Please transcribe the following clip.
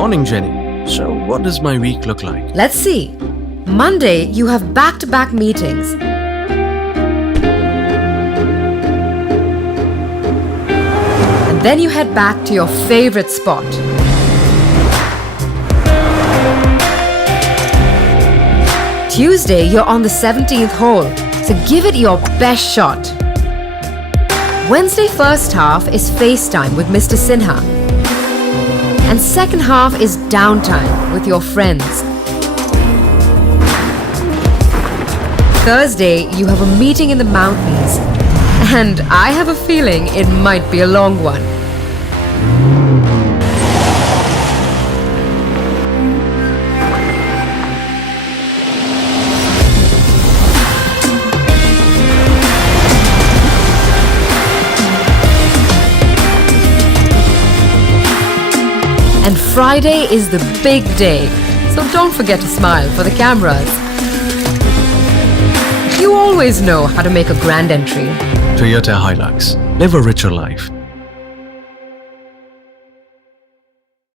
Morning, Jenny. So, what does my week look like? Let's see. Monday, you have back-to-back meetings. And then you head back to your favorite spot. Tuesday, you're on the 17th hole, so give it your best shot. Wednesday first half is FaceTime with Mr. Sinha. And second half is downtime with your friends. Thursday, you have a meeting in the mountains. And I have a feeling it might be a long one. And Friday is the big day, so don't forget to smile for the cameras. You always know how to make a grand entry. Toyota Hilux. Live a richer life.